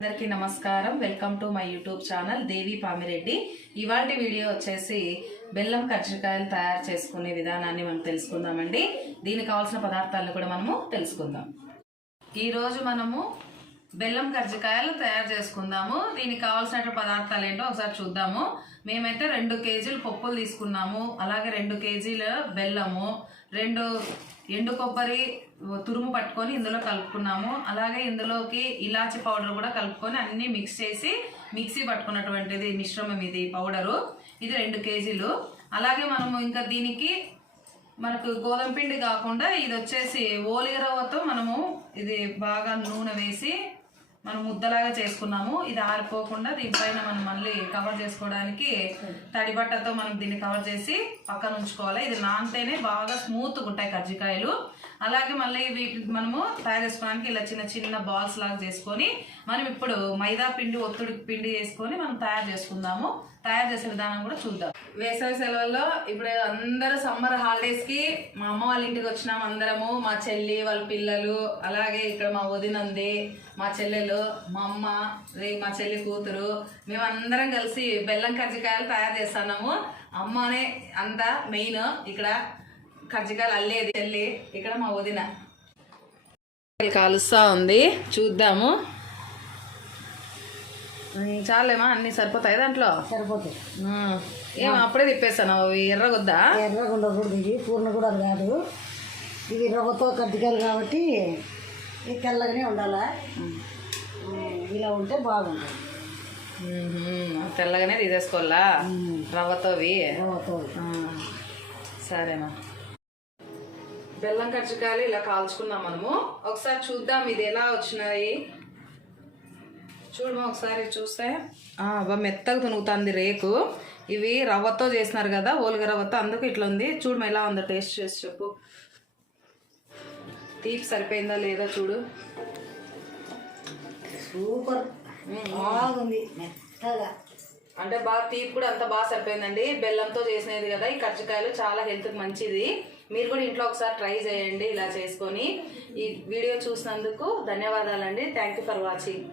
అందరికీ నమస్కారం. Welcome to my YouTube channel Devi Pamireddy. ఇవాటి వీడియో వచ్చేసి బెల్లం కజ్జికాయలు తయారు చేసుకునే విధానాన్ని మనం తెలుసుకుందామండి. దీనికి కావాల్సిన పదార్థాలను కూడా మనము తెలుసుకుందాం. ఈరోజు మనము బెల్లం కజ్జికాయలు తయారు చేసుకుందాము. దీనికి కావాల్సిన పదార్థాలు ఏంటో ఒకసారి చూద్దాము. మేమైతే రెండు కేజీలు పప్పులు తీసుకున్నాము. అలాగే రెండు కేజీల బెల్లము రెండు ఎండు కొబ్బరి తురుము పట్టుకొని ఇందులో కలుపుకున్నాము. అలాగే ఇందులోకి ఇలాచి పౌడర్ కూడా కలుపుకొని అన్నీ మిక్స్ చేసి మిక్సీ పట్టుకున్నటువంటిది మిశ్రమం ఇది పౌడరు. ఇది రెండు కేజీలు. అలాగే మనము ఇంకా దీనికి మనకు గోధుమ పిండి కాకుండా ఇది వచ్చేసి ఓలిగ రవ్వతో మనము ఇది బాగా నూనె వేసి మనం ముద్దలాగా చేసుకున్నాము. ఇది ఆరిపోకుండా దీనిపైన మనం మళ్ళీ కవర్ చేసుకోవడానికి తడి బట్టతో మనం దీన్ని కవర్ చేసి పక్కన ఉంచుకోవాలి. ఇది నానితేనే బాగా స్మూత్గా ఉంటాయి కజ్జికాయలు. అలాగే మళ్ళీ వీటి మనము తయారు చేసుకోవడానికి ఇలా చిన్న చిన్న బాల్స్ లాగా చేసుకొని మనం ఇప్పుడు మైదా పిండి ఒత్తుడి పిండి చేసుకొని మనం తయారు చేసుకుందాము. తయారు చేసే విధానం కూడా చూద్దాం. వేసవి సెలవుల్లో ఇప్పుడు అందరూ సమ్మర్ హాలిడేస్కి మా అమ్మ వాళ్ళ ఇంటికి వచ్చినాం అందరము. మా చెల్లి వాళ్ళ పిల్లలు అలాగే ఇక్కడ మా వదిన ఉంది మా చెల్లెలు మా అమ్మ రే మా చెల్లి కూతురు. మేమందరం కలిసి బెల్లం కజ్జికాయలు తయారు చేస్తున్నాము. అమ్మనే అంతా మెయిన్ ఇక్కడ కజ్జికాయలు అల్లేది చెల్లి ఇక్కడ మా వదిన. కాలుస్తా ఉంది. చూద్దాము. చాలేమా అన్ని సరిపోతాయి దాంట్లో? సరిపోతాయి. ఉమ్, ఏం అప్పుడే తిప్పేస్తాను అవి ఎర్రగొద్దా ఎర్రగా ఉండకూడదు ఇది పూర్ణ కూడా అది కాదు. ఇది రవ్వతో కత్తికాయలు కాబట్టి ఇది తెల్లగానే ఉండాలా? ఇలా ఉంటే బాగుంటుంది. తెల్లగానే తీసేసుకోవాలా? రవ్వతోవి? సరేనా. బెల్లం కజ్జికాయలు ఇలా కాల్చుకున్నాం మనము. ఒకసారి చూద్దాం ఇది ఎలా వచ్చినాయి. చూడమా ఒకసారి చూస్తే? అబ్బా మెత్తగా తునుగుతుంది రేకు. ఇవి రవ్వతో చేసినారు కదా ఓలుగ రవ్వతో. అందుకు ఇట్లా ఉంది చూడమా ఎలా ఉందో టేస్ట్ చేసి చెప్పు. తీపి సరిపోయిందా లేదా చూడు. సూపర్. బాగుంది. మెత్తగా. అంటే బాగా తీపి కూడా అంత బాగా సరిపోయిందండి. బెల్లంతో చేసినది కదా ఈ కజ్జికాయలు చాలా హెల్త్కి మంచిది. మీరు కూడా ఇంట్లో ఒకసారి ట్రై చేయండి ఇలా చేసుకొని. ఈ వీడియో చూసినందుకు ధన్యవాదాలండి. Thank you for watching.